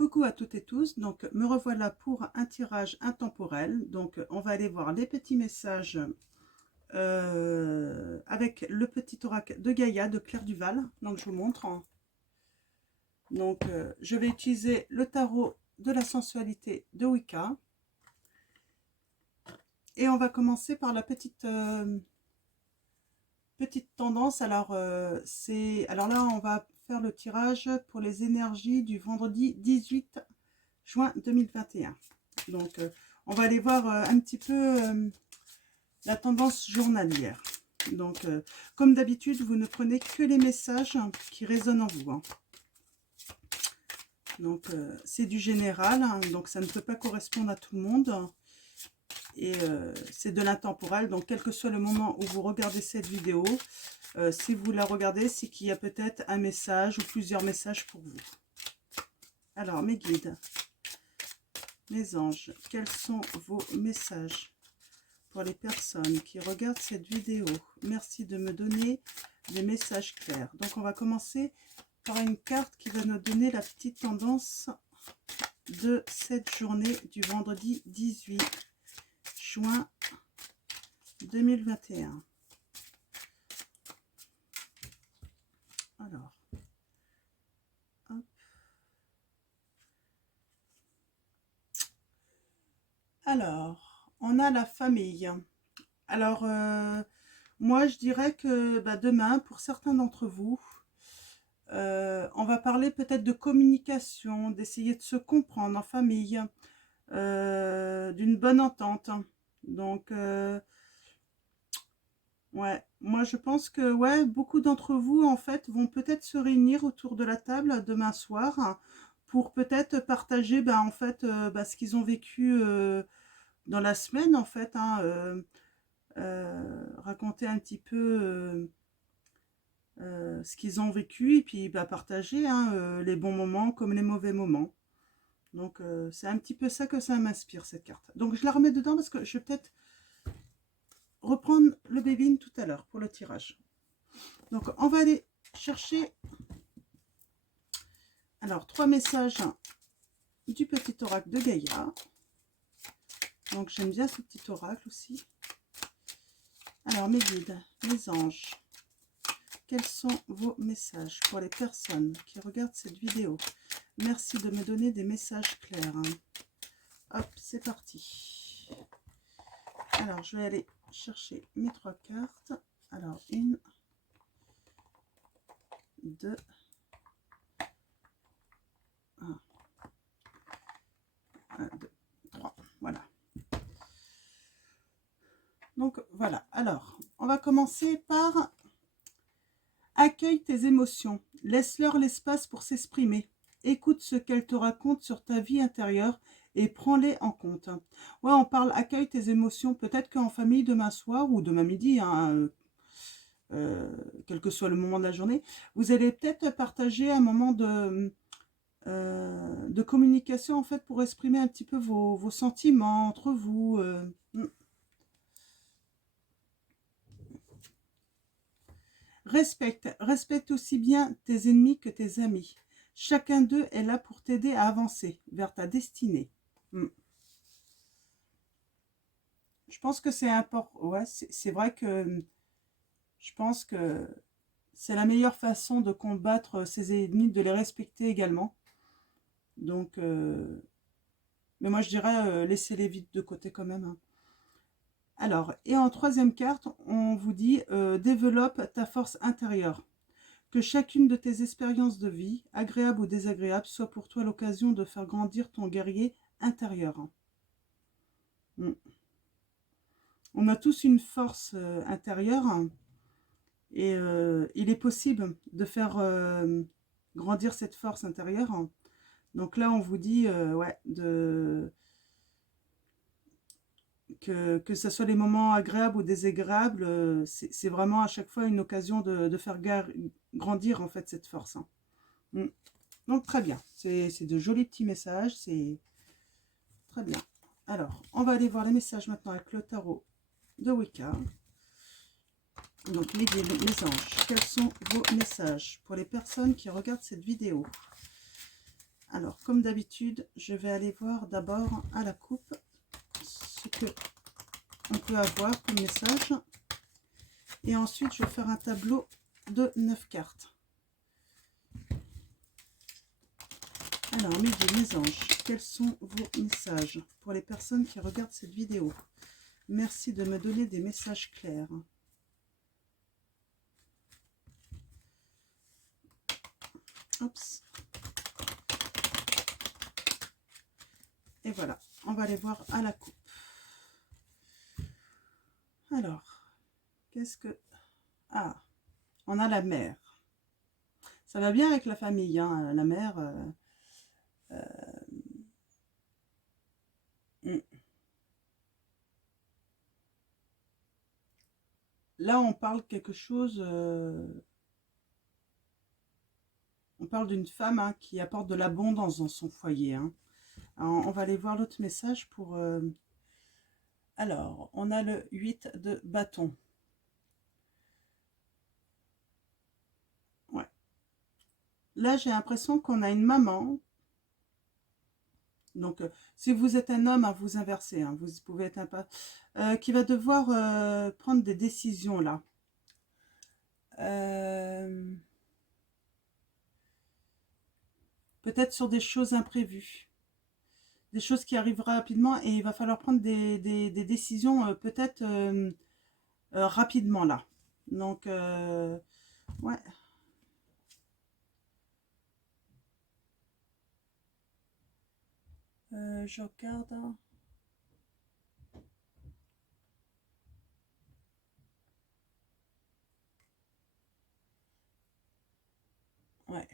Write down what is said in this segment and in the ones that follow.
Coucou à toutes et tous, donc me revoilà pour un tirage intemporel. Donc on va aller voir les petits messages avec le petit oracle de Gaïa de Claire Duval. Donc je vous montre. Donc je vais utiliser le tarot de la sensualité de Wicca. Et on va commencer par la petite tendance. Alors alors là on va faire le tirage pour les énergies du vendredi 18 juin 2021. Donc on va aller voir un petit peu la tendance journalière. Donc comme d'habitude, vous ne prenez que les messages qui résonnent en vous, hein. Donc c'est du général, hein, donc ça ne peut pas correspondre à tout le monde. Et c'est de l'intemporel, donc quel que soit le moment où vous regardez cette vidéo, si vous la regardez, c'est qu'il y a peut-être un message ou plusieurs messages pour vous. Alors mes guides, mes anges, quels sont vos messages pour les personnes qui regardent cette vidéo? Merci de me donner des messages clairs. Donc on va commencer par une carte qui va nous donner la petite tendance de cette journée du vendredi 18 juin 2021. Alors, hop. Alors, on a la famille. Alors, moi, je dirais que demain, pour certains d'entre vous, on va parler peut-être de communication, d'essayer de se comprendre en famille, d'une bonne entente. Donc, ouais, moi je pense que ouais, beaucoup d'entre vous en fait vont peut-être se réunir autour de la table demain soir pour peut-être partager en fait ce qu'ils ont vécu dans la semaine en fait, hein, raconter un petit peu ce qu'ils ont vécu et puis partager, hein, les bons moments comme les mauvais moments. Donc c'est un petit peu ça que ça m'inspire cette carte. Donc je la remets dedans parce que je vais peut-être reprendre le Bévin tout à l'heure pour le tirage. Donc on va aller chercher alors 3 messages du petit oracle de Gaïa. Donc j'aime bien ce petit oracle aussi. Alors mes guides, mes anges, quels sont vos messages pour les personnes qui regardent cette vidéo? Merci de me donner des messages clairs, hein. Hop, c'est parti. Alors je vais aller chercher mes 3 cartes. Alors 1, 2, 1, 2, 3, voilà. Donc voilà, alors on va commencer par accueille tes émotions, laisse-leur l'espace pour s'exprimer, écoute ce qu'elles te racontent sur ta vie intérieure et prends-les en compte. Ouais, on parle accueille tes émotions, peut-être qu'en famille demain soir ou demain midi, hein, quel que soit le moment de la journée, vous allez peut-être partager un moment de communication en fait pour exprimer un petit peu vos sentiments entre vous. Respecte aussi bien tes ennemis que tes amis. Chacun d'eux est là pour t'aider à avancer vers ta destinée. Je pense que c'est important. Ouais, c'est vrai que je pense que c'est la meilleure façon de combattre ses ennemis, de les respecter également. Donc, mais moi je dirais laissez-les vite de côté quand même, hein. Alors, et en troisième carte, on vous dit développe ta force intérieure. Que chacune de tes expériences de vie, agréables ou désagréables, soit pour toi l'occasion de faire grandir ton guerrier intérieur. On a tous une force intérieure et il est possible de faire grandir cette force intérieure. Donc là, on vous dit ouais, que ce soit les moments agréables ou désagréables, c'est vraiment à chaque fois une occasion de faire grandir en fait cette force, hein. Donc très bien, c'est de jolis petits messages, c'est très bien. Alors, on va aller voir les messages maintenant avec le tarot de Wicca. Donc mes guides, mes anges, quels sont vos messages pour les personnes qui regardent cette vidéo? Alors, comme d'habitude, je vais aller voir d'abord à la coupe ce que on peut avoir comme message. Et ensuite, je vais faire un tableau de 9 cartes. Alors, mes guides, mes anges, quels sont vos messages pour les personnes qui regardent cette vidéo? Merci de me donner des messages clairs. Oups. Et voilà, on va aller voir à la coupe. Alors, qu'est-ce que... Ah, on a la mère. Ça va bien avec la famille, hein, la mère. Là, on parle quelque chose... on parle d'une femme, hein, qui apporte de l'abondance dans son foyer. Hein. Alors, on va aller voir l'autre message pour... Alors, on a le 8 de bâton. Ouais. Là, j'ai l'impression qu'on a une maman. Donc, si vous êtes un homme, hein, vous inversez. Hein, vous pouvez être un pas qui va devoir prendre des décisions là. Peut-être sur des choses imprévues. Des choses qui arrivent rapidement et il va falloir prendre des décisions peut-être rapidement là. Donc, ouais. Je regarde. Ouais.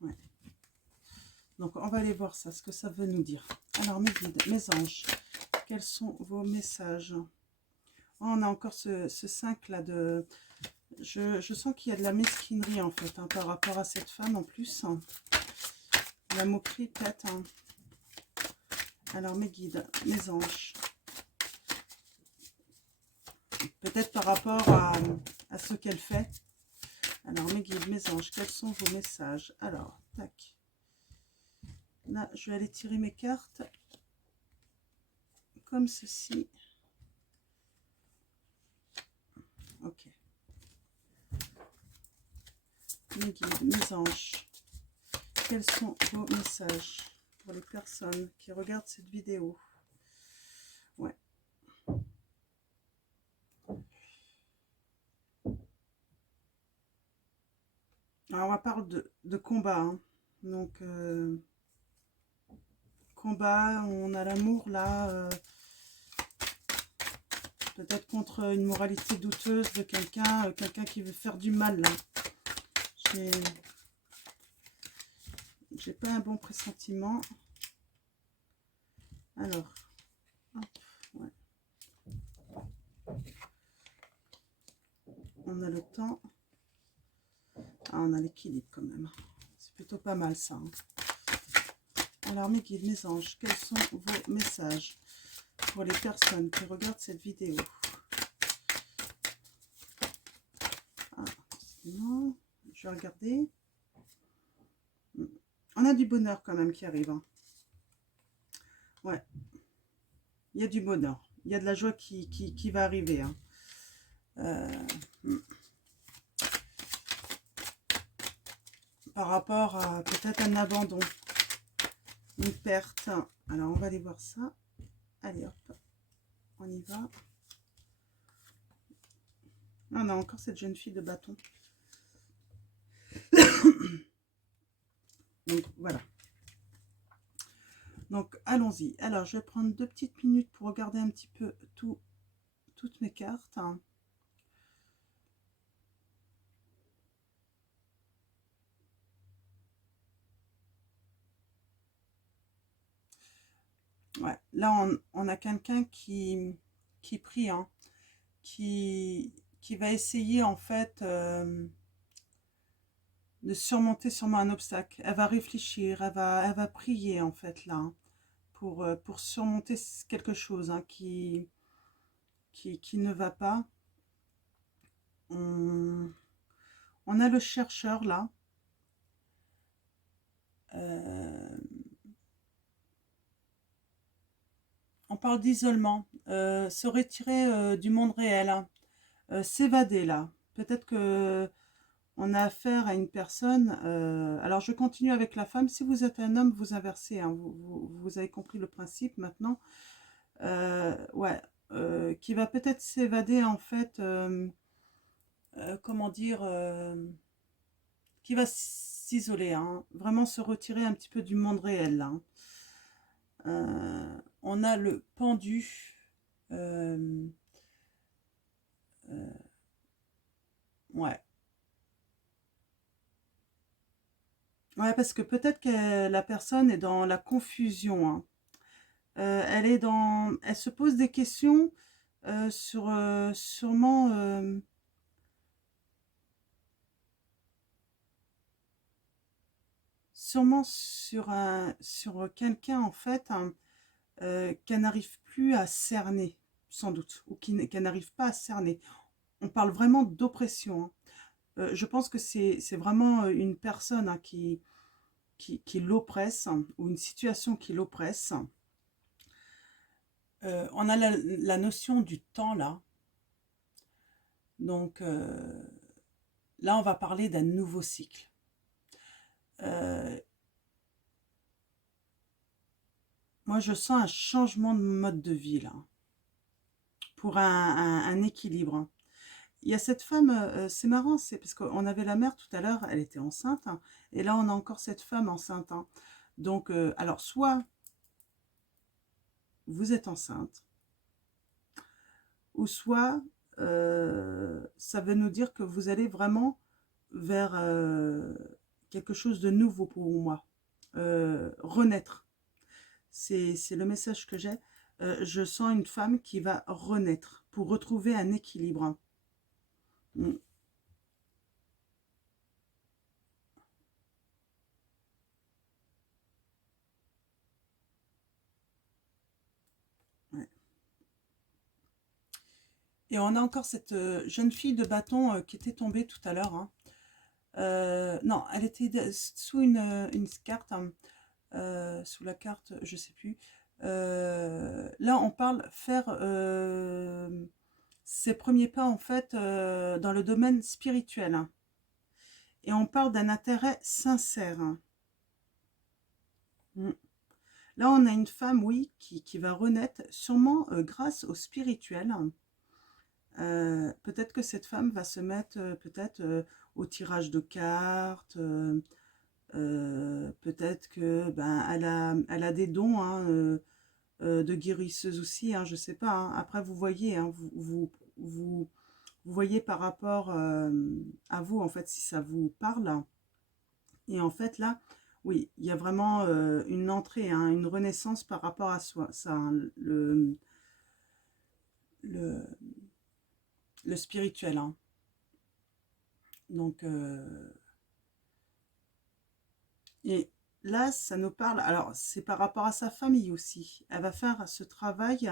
Ouais. Donc, on va aller voir ça, ce que ça veut nous dire. Alors, mes guides, mes anges, quels sont vos messages? Oh, on a encore ce 5 là de... Je sens qu'il y a de la mesquinerie en fait, hein, par rapport à cette femme en plus. La moquerie peut-être. Hein. Alors, mes guides, mes anges. Peut-être par rapport à ce qu'elle fait. Alors, mes guides, mes anges, quels sont vos messages? Alors, tac. Là, je vais aller tirer mes cartes comme ceci. Ok. Mes guides, mes anges, quels sont vos messages pour les personnes qui regardent cette vidéo? Ouais. Alors, on parle de combat. Hein. Donc, combat, on a l'amour là. Peut-être contre une moralité douteuse de quelqu'un, quelqu'un qui veut faire du mal. J'ai pas un bon pressentiment. Alors, hop, ouais. On a le temps. Ah, on a l'équilibre quand même. C'est plutôt pas mal ça. Hein. Alors, mes guides, mes anges, quels sont vos messages pour les personnes qui regardent cette vidéo? Ah, non, je vais regarder. On a du bonheur quand même qui arrive. Hein. Ouais. Il y a du bonheur. Il y a de la joie qui va arriver. Hein. Par rapport à peut-être un abandon, une perte. Alors, on va aller voir ça. Allez, hop. On y va. On a encore cette jeune fille de bâton. Donc, voilà. Donc, allons-y. Alors, je vais prendre 2 petites minutes pour regarder un petit peu toutes mes cartes. Hein. Ouais. Là, on a quelqu'un qui prie, hein, qui va essayer, en fait, de surmonter sûrement un obstacle. Elle va réfléchir, elle va prier en fait là, hein, pour surmonter quelque chose, hein, qui ne va pas. On a le chercheur là. On parle d'isolement, se retirer du monde réel, hein, s'évader là. Peut-être que on a affaire à une personne. Alors je continue avec la femme. Si vous êtes un homme, vous inversez, hein, vous avez compris le principe maintenant. Ouais, qui va peut-être s'évader en fait. Comment dire, qui va s'isoler, hein, vraiment se retirer un petit peu du monde réel là, hein. On a le pendu. euh, euh, ouais. Ouais, parce que peut-être que la personne est dans la confusion, hein. Elle se pose des questions sur sûrement sur quelqu'un en fait, hein, qu'elle n'arrive plus à cerner, sans doute, ou qu'elle n'arrive pas à cerner. On parle vraiment d'oppression, hein. Je pense que c'est vraiment une personne, hein, qui l'oppresse, hein, ou une situation qui l'oppresse. On a la notion du temps là. Donc là, on va parler d'un nouveau cycle. Euh, Moi, je sens un changement de mode de vie là, pour un équilibre, hein. Il y a cette femme, c'est marrant, c'est parce qu'on avait la mère tout à l'heure, elle était enceinte, hein, et là on a encore cette femme enceinte, hein. Donc, alors soit vous êtes enceinte, ou soit ça veut nous dire que vous allez vraiment vers quelque chose de nouveau pour moi, renaître. C'est le message que j'ai. Je sens une femme qui va renaître pour retrouver un équilibre. Mm, ouais. Et on a encore cette jeune fille de bâton qui était tombée tout à l'heure, hein. Non, elle était sous une carte, hein, sous la carte, je sais plus. Là, on parle faire ses premiers pas en fait dans le domaine spirituel, hein. Et on parle d'un intérêt sincère, hein. Mm. Là, on a une femme, oui, qui va renaître, sûrement grâce au spirituel. Peut-être que cette femme va se mettre peut-être au tirage de cartes. Peut-être que ben elle a des dons, hein, de guérisseuse aussi, hein, je sais pas, hein. Après, vous voyez, hein, vous voyez par rapport à vous, en fait, si ça vous parle. Et en fait, là, oui, il y a vraiment une entrée, hein, une renaissance par rapport à soi. Ça, hein, le, le spirituel, hein. Donc, et là, ça nous parle. Alors, c'est par rapport à sa famille aussi. Elle va faire ce travail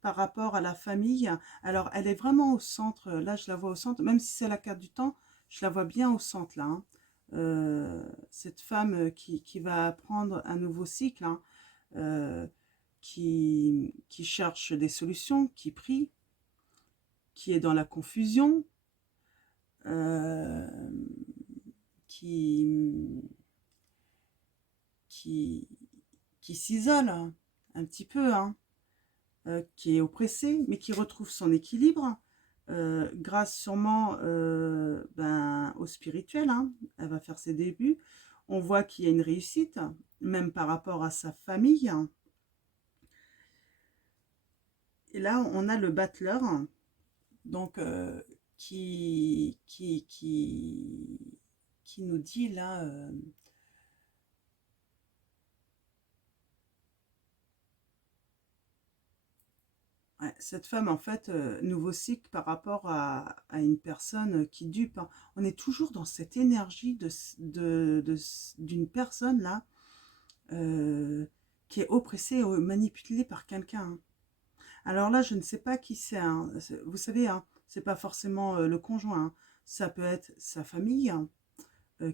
par rapport à la famille. Alors, elle est vraiment au centre. Là, je la vois au centre. Même si c'est la carte du temps, je la vois bien au centre, là, hein. Cette femme qui va prendre un nouveau cycle, hein, euh, qui cherche des solutions, qui prie, qui est dans la confusion, euh, qui, qui, qui s'isole un petit peu, hein, qui est oppressé, mais qui retrouve son équilibre grâce sûrement ben, au spirituel, hein. Elle va faire ses débuts. On voit qu'il y a une réussite, même par rapport à sa famille. Et là, on a le battleur, donc qui nous dit là, Ouais, cette femme, en fait, nouveau cycle par rapport à une personne qui dupe, hein. On est toujours dans cette énergie d'une personne là, euh, qui est oppressée et manipulée par quelqu'un, hein. Alors là, je ne sais pas qui c'est, hein. Vous savez, hein, c'est pas forcément le conjoint, hein. Ça peut être sa famille, hein,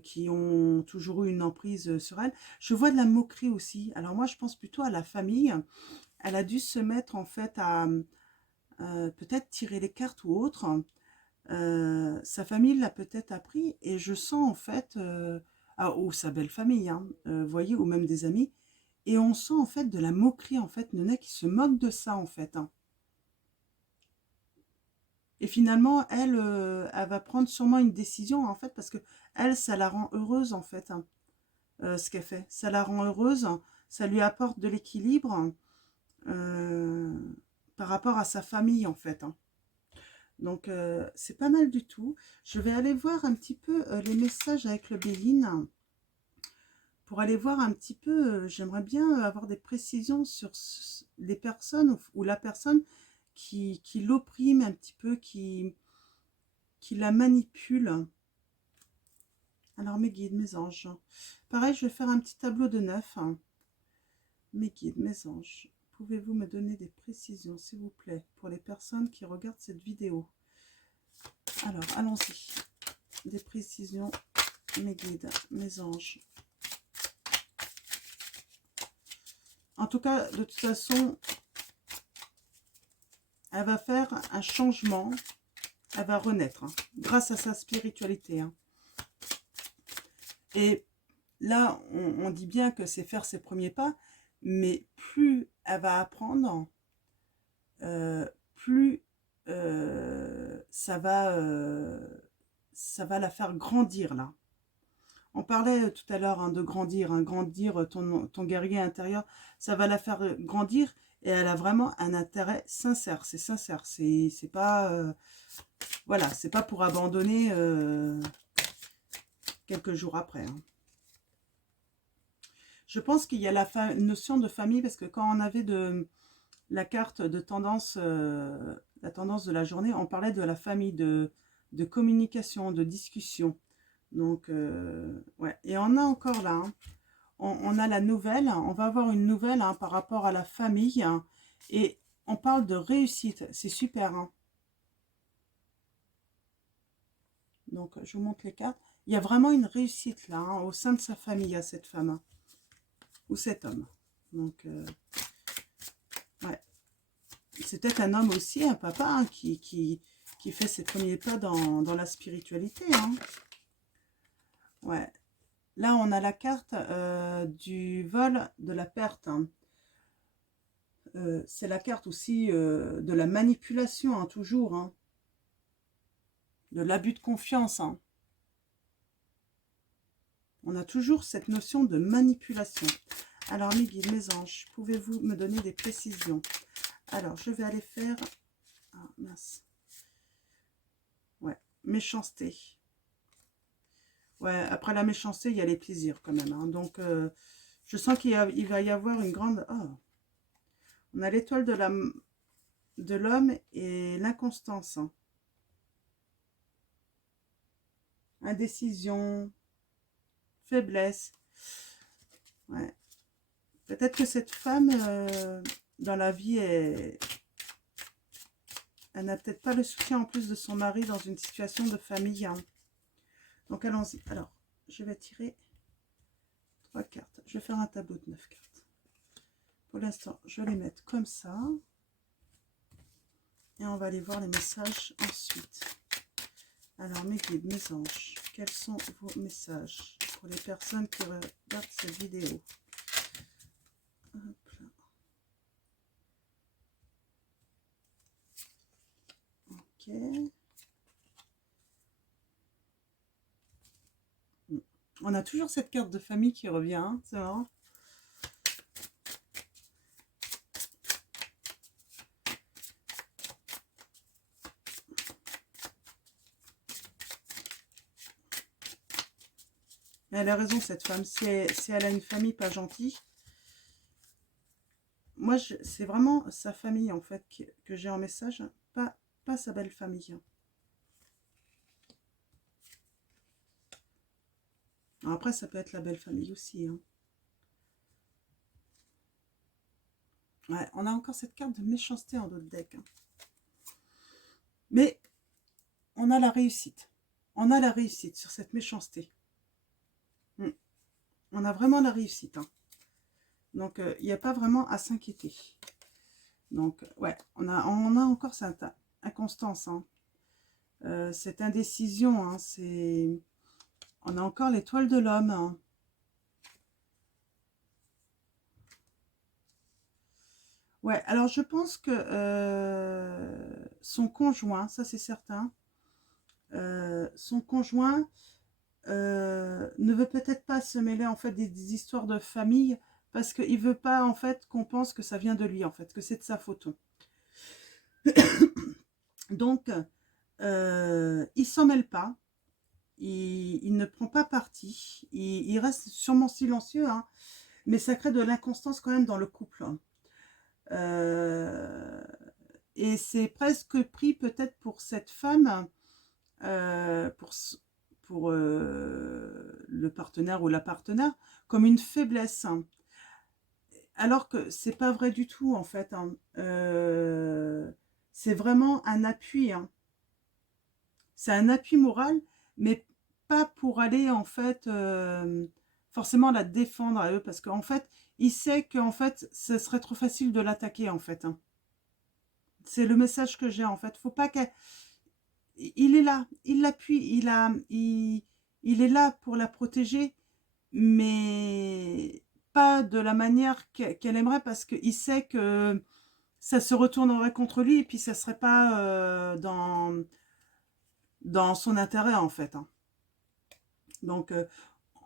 qui ont toujours eu une emprise sur elle. Je vois de la moquerie aussi. Alors moi, je pense plutôt à la famille. Elle a dû se mettre en fait à peut-être tirer les cartes ou autre. Sa famille l'a peut-être appris et je sens en fait, ou sa belle famille, hein, voyez, ou même des amis, et on sent en fait de la moquerie, en fait, Nona qui se moque de ça en fait, hein. Et finalement, elle, elle va prendre sûrement une décision en fait parce que elle, ça la rend heureuse en fait, hein, ce qu'elle fait. Ça la rend heureuse, ça lui apporte de l'équilibre euh, par rapport à sa famille en fait, hein. Donc, c'est pas mal du tout. Je vais aller voir un petit peu les messages avec le Béline. Pour aller voir un petit peu, j'aimerais bien avoir des précisions sur les personnes ou la personne qui l'opprime un petit peu, qui la manipule. Alors, mes guides, mes anges. Pareil, je vais faire un petit tableau de 9. Mes guides, mes anges. Pouvez-vous me donner des précisions, s'il vous plaît, pour les personnes qui regardent cette vidéo? Alors, allons-y. Des précisions, mes guides, mes anges. En tout cas, de toute façon, elle va faire un changement. Elle va renaître, hein, grâce à sa spiritualité, hein. Et là, on dit bien que c'est faire ses premiers pas, mais plus elle va apprendre, plus ça va la faire grandir, là. On parlait tout à l'heure, hein, de grandir, hein, grandir ton guerrier intérieur, ça va la faire grandir et elle a vraiment un intérêt sincère, c'est sincère, c'est pas, voilà, c'est pas pour abandonner quelques jours après, hein. Je pense qu'il y a la notion de famille parce que quand on avait la carte de tendance, la tendance de la journée, on parlait de la famille, de communication, de discussion. Donc, ouais. Et on a encore là, hein, on a la nouvelle, on va avoir une nouvelle, hein, par rapport à la famille, hein, et on parle de réussite, c'est super, hein. Donc, je vous montre les cartes. Il y a vraiment une réussite là, hein, au sein de sa famille, à cette femme, hein, ou cet homme. Donc, ouais. C'est peut-être un homme aussi, un papa, hein, qui fait ses premiers pas dans la spiritualité, hein. Ouais. Là, on a la carte du vol, de la perte, hein. C'est la carte aussi de la manipulation, hein, toujours, hein, de l'abus de confiance, hein. On a toujours cette notion de manipulation. Alors, mes guides, mes anges, pouvez-vous me donner des précisions? Alors, je vais aller faire... Ah, mince. Ouais, méchanceté. Ouais, après la méchanceté, il y a les plaisirs quand même, hein. Donc, je sens il va y avoir une grande... Oh. On a l'étoile de l'homme et l'inconstance, hein. Indécision, faiblesse. Ouais. Peut-être que cette femme, dans la vie, elle n'a peut-être pas le soutien en plus de son mari dans une situation de famille, hein. Donc, allons-y. Alors, je vais tirer 3 cartes. Je vais faire un tableau de 9 cartes. Pour l'instant, je vais les mettre comme ça. Et on va aller voir les messages ensuite. Alors, mes guides, mes anges, quels sont vos messages pour les personnes qui regardent cette vidéo? Hop là. Ok. On a toujours cette carte de famille qui revient, hein, c'est marrant. Elle a raison, cette femme. Si elle a une famille pas gentille, moi, c'est vraiment sa famille, en fait, que j'ai en message, pas sa belle famille. Alors après, ça peut être la belle famille aussi, hein. Ouais, on a encore cette carte de méchanceté en d'autres decks, hein. Mais on a la réussite. On a la réussite sur cette méchanceté. On a vraiment la réussite, hein. Donc, il n'y a pas vraiment à s'inquiéter. Donc, ouais, on a encore cette inconstance, hein. Cette indécision, hein, on a encore l'étoile de l'homme, hein. Ouais, alors je pense que son conjoint, ça c'est certain, son conjoint ne veut peut-être pas se mêler en fait des histoires de famille parce qu'il veut pas en fait qu'on pense que ça vient de lui en fait, que c'est de sa faute. Donc, il s'en mêle pas, il ne prend pas parti, il reste sûrement silencieux, hein, mais ça crée de l'inconstance quand même dans le couple. Et c'est presque pris peut-être pour cette femme, pour le partenaire ou la partenaire, comme une faiblesse. Alors que c'est pas vrai du tout en fait, hein. C'est vraiment un appui, hein. C'est un appui moral, mais pas pour aller en fait forcément la défendre à eux, parce qu'en fait, il sait qu'en fait, ce serait trop facile de l'attaquer en fait, hein. C'est le message que j'ai en fait. Faut pas qu'elle... Il est là, il l'appuie, il est là pour la protéger, mais pas de la manière qu'elle aimerait, parce qu'il sait que ça se retournerait contre lui et puis ça serait pas dans son intérêt en fait, hein. Donc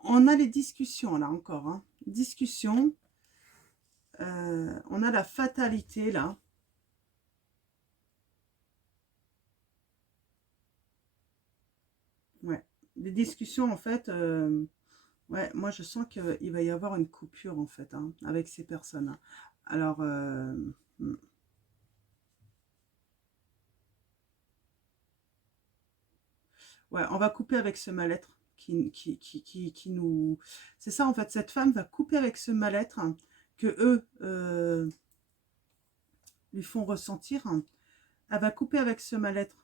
on a les discussions là encore, hein. Discussion. On a la fatalité là. Ouais. Les discussions en fait. Ouais, moi je sens qu'il va y avoir une coupure en fait, hein, avec ces personnes, hein. Alors, ouais, on va couper avec ce mal-être qui nous... C'est ça en fait, cette femme va couper avec ce mal-être, hein, que eux lui font ressentir, hein. Elle va couper avec ce mal-être.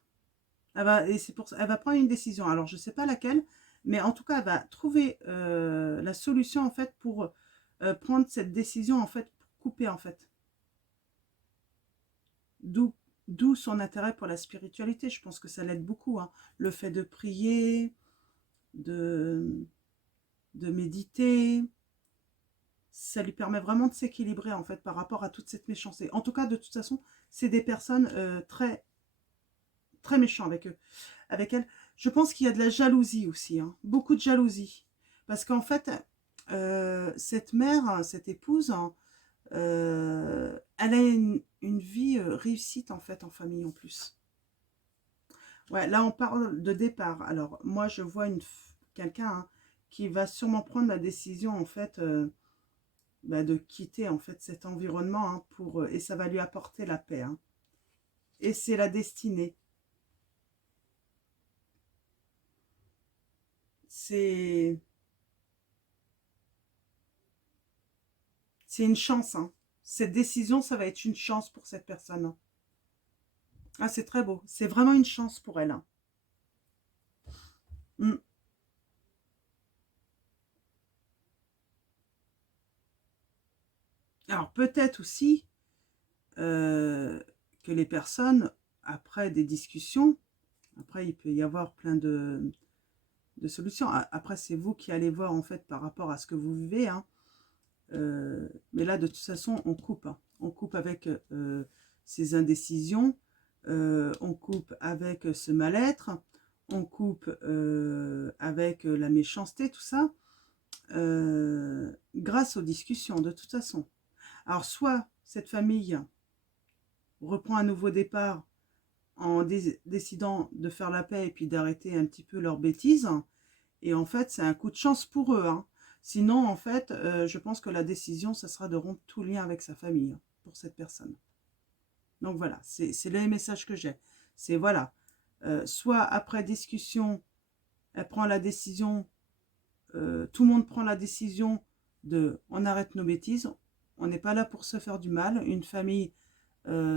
Et c'est pour ça, elle va prendre une décision. Alors je sais pas laquelle, mais en tout cas elle va trouver la solution en fait pour prendre cette décision en fait, pour couper en fait. D'où son intérêt pour la spiritualité. Je pense que ça l'aide beaucoup, hein. Le fait de prier, de, de méditer, ça lui permet vraiment de s'équilibrer en fait par rapport à toute cette méchanceté. En tout cas, de toute façon, c'est des personnes très, très méchantes avec eux, avec elle. Je pense qu'il y a de la jalousie aussi, hein, beaucoup de jalousie. Parce qu'en fait, cette mère, cette épouse, hein, elle a une vie réussite en fait en famille en plus. Ouais, là on parle de départ. Alors moi je vois quelqu'un, hein, qui va sûrement prendre la décision en fait de quitter en fait cet environnement, hein, et ça va lui apporter la paix, hein. Et c'est la destinée. C'est une chance, hein. Cette décision, ça va être une chance pour cette personne, hein. Ah, c'est très beau. C'est vraiment une chance pour elle, hein. Mm. Alors peut-être aussi que les personnes, après des discussions, après il peut y avoir plein de solutions. Après, c'est vous qui allez voir en fait par rapport à ce que vous vivez, hein. Mais là, de toute façon, on coupe, hein. On coupe avec ces indécisions, on coupe avec ce mal-être, on coupe avec la méchanceté, tout ça, grâce aux discussions, de toute façon. Alors, soit cette famille reprend un nouveau départ en décidant de faire la paix et puis d'arrêter un petit peu leurs bêtises. Et en fait, c'est un coup de chance pour eux, hein. Sinon, en fait, je pense que la décision, ça sera de rompre tout lien avec sa famille. pour cette personne. Donc voilà, c'est le message que j'ai. C'est voilà, soit après discussion, elle prend la décision, tout le monde prend la décision de on arrête nos bêtises, on n'est pas là pour se faire du mal, une famille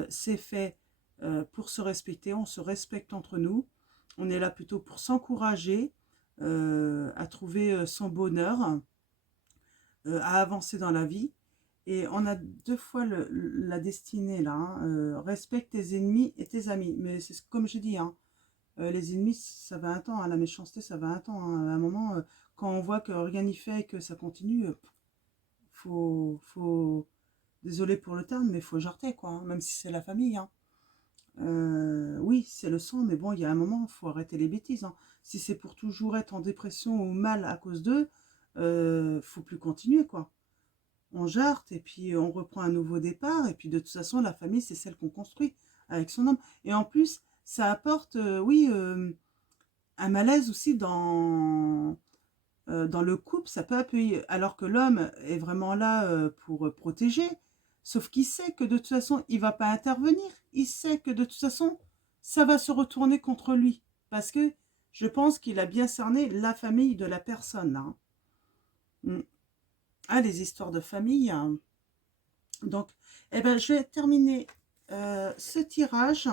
c'est fait pour se respecter, on se respecte entre nous, on est là plutôt pour s'encourager à trouver son bonheur, à avancer dans la vie. Et on a deux fois la destinée là, hein. Respecte tes ennemis et tes amis. Mais c'est comme je dis, hein, les ennemis, ça va un temps, hein, la méchanceté, ça va un temps. Hein. À un moment, quand on voit que rien n'y fait et que ça continue, désolé pour le terme, mais faut jarter, quoi, hein, même si c'est la famille. Hein. Oui, c'est le sang, mais bon, il y a un moment, il faut arrêter les bêtises. Hein. Si c'est pour toujours être en dépression ou mal à cause d'eux, faut plus continuer, quoi. On jarte et puis on reprend un nouveau départ. Et puis de toute façon, la famille, c'est celle qu'on construit avec son homme. Et en plus, ça apporte, oui, un malaise aussi dans le couple. Ça peut appuyer, alors que l'homme est vraiment là pour protéger. Sauf qu'il sait que de toute façon, il ne va pas intervenir. Il sait que de toute façon, ça va se retourner contre lui. Parce que je pense qu'il a bien cerné la famille de la personne. Hein. Ah, les histoires de famille. Hein. Donc, eh ben, je vais terminer ce tirage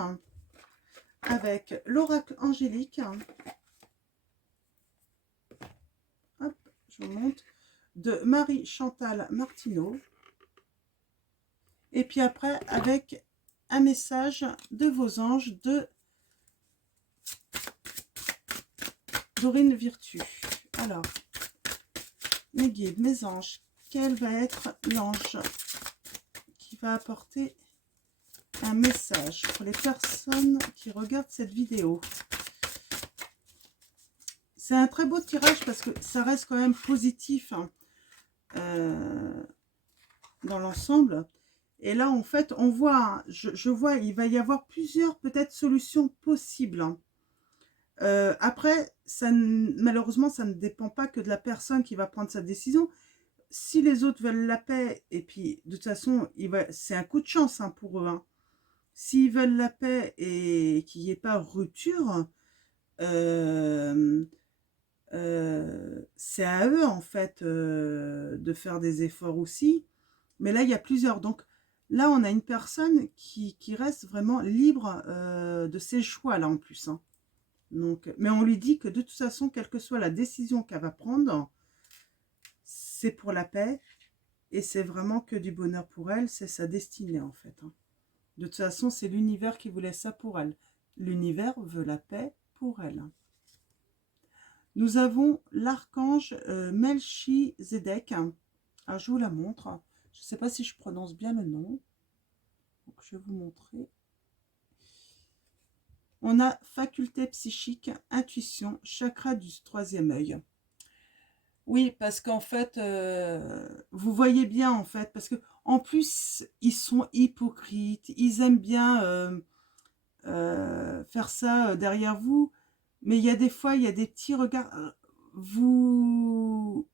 avec l'oracle angélique. Hop, je vous montre. De Marie-Chantal Martineau. Et puis après, avec un message de vos anges de Dorine Virtue. Alors, mes guides, mes anges, quel va être l'ange qui va apporter un message pour les personnes qui regardent cette vidéo? C'est un très beau tirage parce que ça reste quand même positif hein, dans l'ensemble. Et là, en fait, on voit, hein, je vois, il va y avoir plusieurs peut-être solutions possibles. Hein. Après, malheureusement, ça ne dépend pas que de la personne qui va prendre sa décision. Si les autres veulent la paix, et puis de toute façon, c'est un coup de chance hein, pour eux. Hein. S'ils veulent la paix et qu'il n'y ait pas rupture, c'est à eux en fait de faire des efforts aussi. Mais là, il y a plusieurs. Donc là, on a une personne qui reste vraiment libre de ses choix là en plus. Hein. Donc, mais on lui dit que de toute façon, quelle que soit la décision qu'elle va prendre, c'est pour la paix et c'est vraiment que du bonheur pour elle, c'est sa destinée en fait. Hein. De toute façon, c'est l'univers qui voulait ça pour elle. L'univers veut la paix pour elle. Nous avons l'archange Melchizedek. Alors, je vous la montre. Je ne sais pas si je prononce bien le nom. Donc, je vais vous montrer. On a faculté psychique, intuition, chakra du troisième œil. Oui, parce qu'en fait, vous voyez bien, en fait, parce que en plus, ils sont hypocrites, ils aiment bien faire ça derrière vous, mais il y a des fois, il y a des petits regards, vous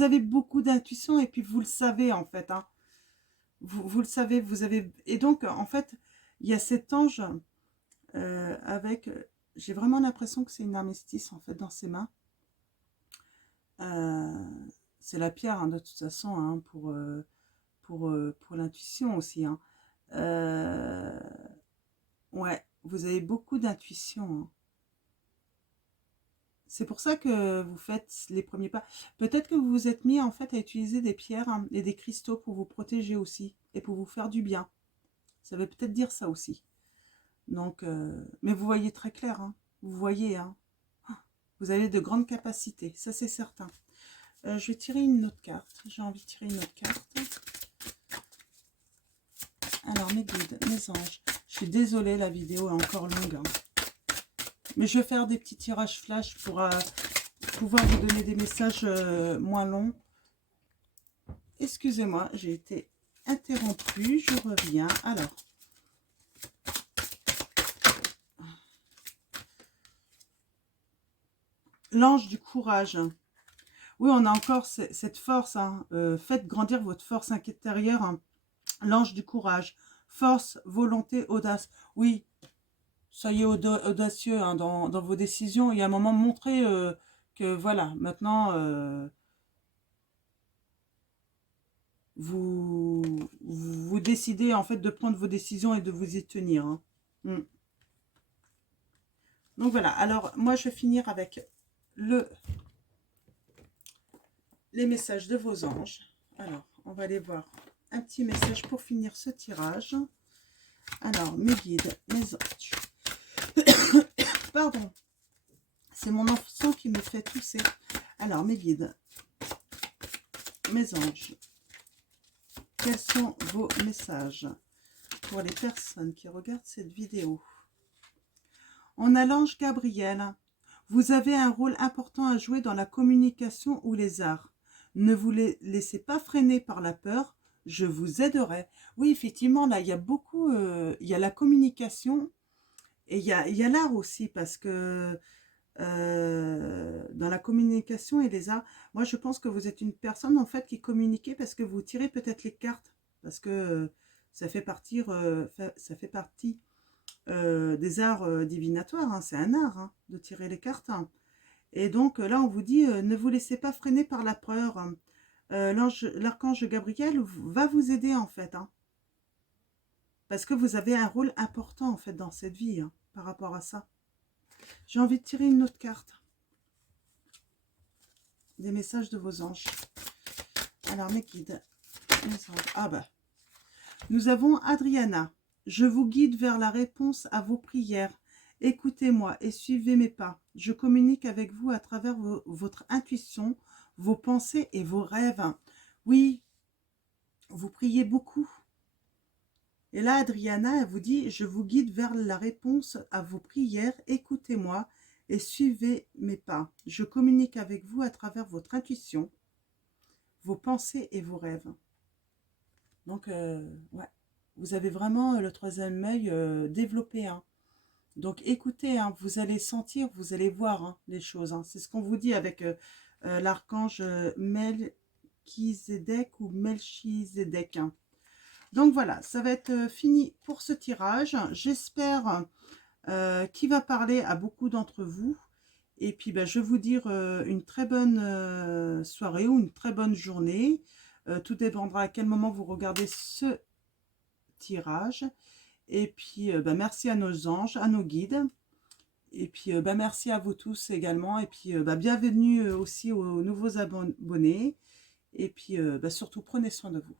avez beaucoup d'intuition et puis vous le savez, en fait, hein. Vous le savez, vous avez... Et donc, en fait, il y a cet ange avec... J'ai vraiment l'impression que c'est une armistice, en fait, dans ses mains. C'est la pierre, hein, de toute façon, hein, pour l'intuition aussi. Hein. Ouais, vous avez beaucoup d'intuition. Hein. C'est pour ça que vous faites les premiers pas. Peut-être que vous vous êtes mis en fait à utiliser des pierres hein, et des cristaux pour vous protéger aussi et pour vous faire du bien. Ça veut peut-être dire ça aussi. Donc, mais vous voyez très clair. Hein. Vous voyez, hein. Vous avez de grandes capacités, ça c'est certain. Je vais tirer une autre carte. J'ai envie de tirer une autre carte. Alors, mes guides, mes anges. Je suis désolée, la vidéo est encore longue. Hein. Mais je vais faire des petits tirages flash pour pouvoir vous donner des messages moins longs. Excusez-moi, j'ai été interrompue. Je reviens. Alors. L'ange du courage. Oui, on a encore cette force. Hein. Faites grandir votre force intérieure. Hein. L'ange du courage, force, volonté, audace. Oui, soyez audacieux hein, dans vos décisions et à un moment montrez que voilà, maintenant vous décidez en fait de prendre vos décisions et de vous y tenir. Hein. Mm. Donc voilà, alors moi je vais finir avec les messages de vos anges. Alors, on va aller voir un petit message pour finir ce tirage. Alors, mes guides, mes anges. Pardon, c'est mon enfant qui me fait tousser. Alors, mes guides, mes anges, quels sont vos messages pour les personnes qui regardent cette vidéo? On a l'ange Gabriel. Vous avez un rôle important à jouer dans la communication ou les arts. Ne vous laissez pas freiner par la peur. Je vous aiderai. Oui, effectivement, là, il y a beaucoup... il y a la communication et il y a l'art aussi parce que dans la communication et les arts, moi, je pense que vous êtes une personne, en fait, qui communiquait parce que vous tirez peut-être les cartes. Parce que ça fait partie des arts divinatoires, hein, c'est un art hein, de tirer les cartes. Hein. Et donc là, on vous dit, ne vous laissez pas freiner par la peur. L'archange Gabriel va vous aider en fait. Hein, parce que vous avez un rôle important en fait dans cette vie hein, par rapport à ça. J'ai envie de tirer une autre carte. Des messages de vos anges. Alors mes guides. Mes anges. Ah bah. Nous avons Adriana. Je vous guide vers la réponse à vos prières. Écoutez-moi et suivez mes pas. Je communique avec vous à travers votre intuition, vos pensées et vos rêves. Oui, vous priez beaucoup. Et là, Adriana, elle vous dit, je vous guide vers la réponse à vos prières. Écoutez-moi et suivez mes pas. Je communique avec vous à travers votre intuition, vos pensées et vos rêves. Donc, ouais. Vous avez vraiment le troisième œil développé. Hein. Donc écoutez, hein, vous allez sentir, vous allez voir hein, les choses. Hein. C'est ce qu'on vous dit avec l'archange Melchizedek ou Melchizedek. Hein. Donc voilà, ça va être fini pour ce tirage. J'espère qu'il va parler à beaucoup d'entre vous. Et puis ben, je vais vous dire une très bonne soirée ou une très bonne journée. Tout dépendra à quel moment vous regardez ce tirage. Et puis, bah, merci à nos anges, à nos guides. Et puis, bah, merci à vous tous également. Et puis, bah, bienvenue aussi aux nouveaux abonnés. Et puis, bah, surtout, prenez soin de vous.